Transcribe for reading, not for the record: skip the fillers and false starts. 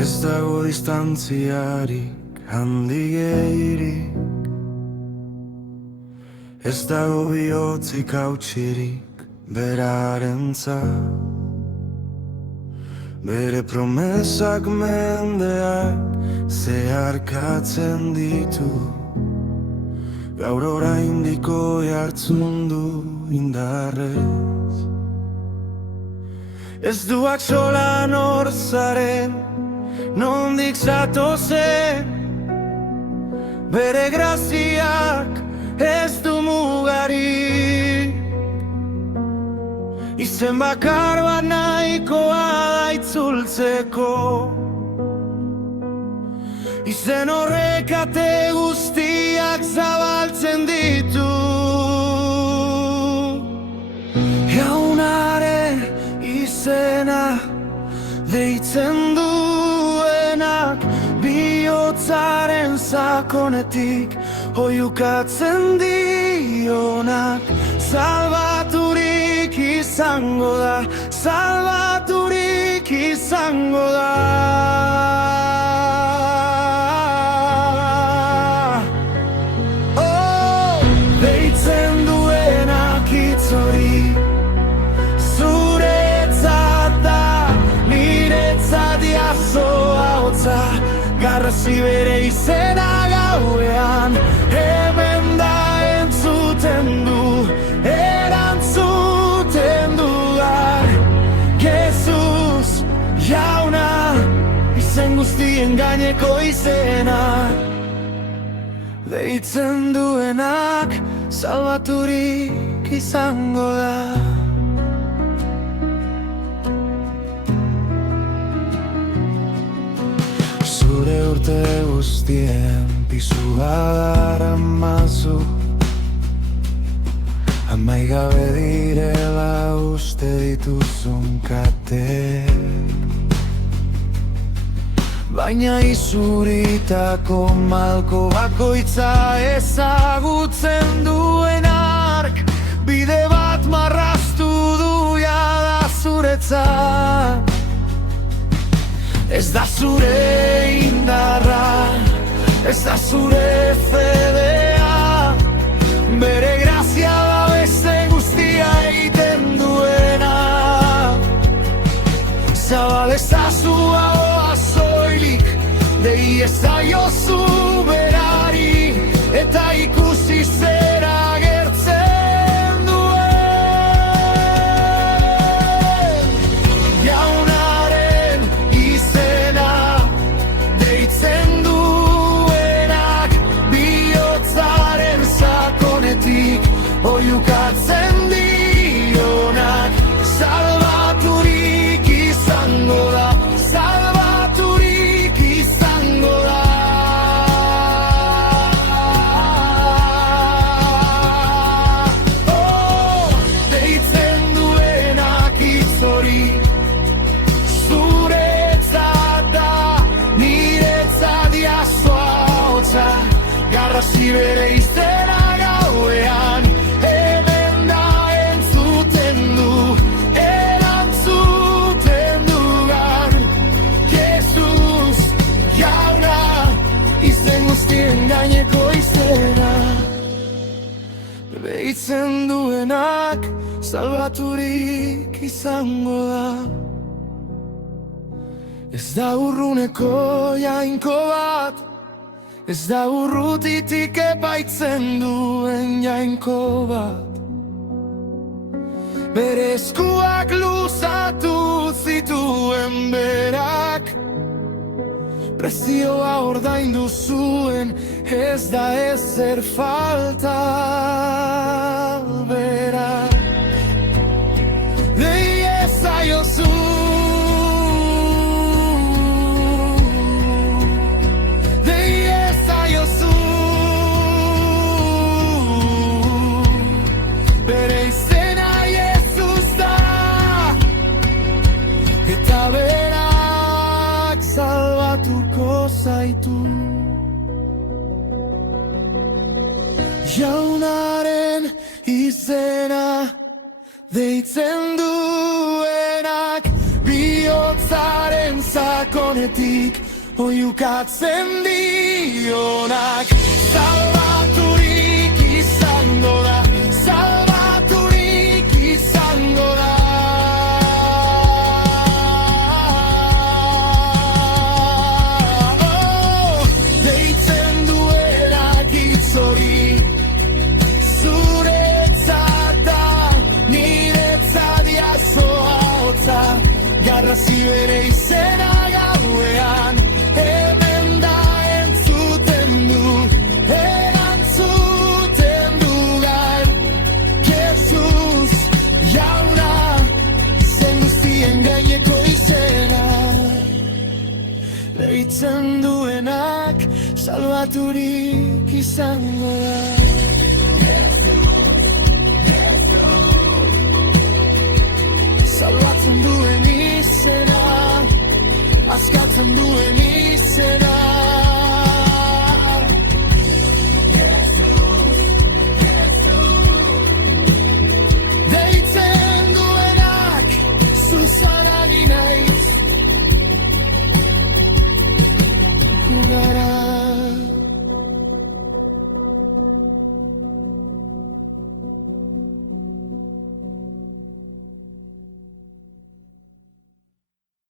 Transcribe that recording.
Ez dago distantziarik handigeirik, ez dago bihotzik hautsirik berarentzat. Bere promesak mendeak zeharkatzen ditu, gaur oraindiko jartzun du indarrez. Ez du axola nor zaren, nondik zatozen, bere graziak ez du mugarik. Izen bakar bat nahikoa da itzultzeko, izen horrek ate guztiak zabaltzen ditu. Jaunaren izena deitzen duenak, bihotzaren sakonetik oihukatzen dionak. Salbaturik izango da, salbaturik izango da. Deitzen duenak hitz hori zuretzat da, niretzat jaso ahotsa, garrasi bere izena gauean, hemen da entzuten du, erantzuten dudan. Jesus jauna, izen guztien gaineko izena. Deitzen duenak salbaturik izango da. Zure urte guztien pisua daramazu, amaigabe direla uste dituzun kate. Baina izuritako malko bakoitza ezagutzen duen ark, bide bat marraztu du jada zuretzat. Ez da zure indarra, ez da zure fedea, bere grazia da beste guztia egiten duena. Zabal ezazu ahoa soilik, dei ezaiozu berari, eta ikusi zera gertzen duen. Jaunaren izena deitzen duenak, bihotzaren sakonetik oihukatzen dionak. Salbaturik izango da, salbaturik izango da. Deitzen duenak hitz hori zuretzat da, niretzat jaso ahotsa, garrasi bere izena gauean, hemen da entzuten du, erantzuten dugan. Jesus jauna, izen guztien gaineko izena. Deitzen duenak salbaturik izango da. Ez da urruneko jainko bat, ez da urrutitik epaitzen duen jainko bat. Bere eskuak luzatu zituen berak, prezioa ordaindu zuen, ez da ezer falta berak. Dei ezaiozu, dei ezaiozu, bere izena Jesus da, eta berak salbatuko zaitu. Jaunaren izena deitzen duenak, bihotzaren sakonetik ukatzen dionak. Salbaturik izango da, salbaturik izango da. Deitzen duenak hitz hori zuretzat da, niretzat jasoa hotza, garrasi bere izena gauean, hemen da entzuten du, erantzuten du gaur. Jesus jauna, izen guztien gaineko izena, deitzen duenak salbaturik izango da. Salbatzen duen izena, askatzen duen izena.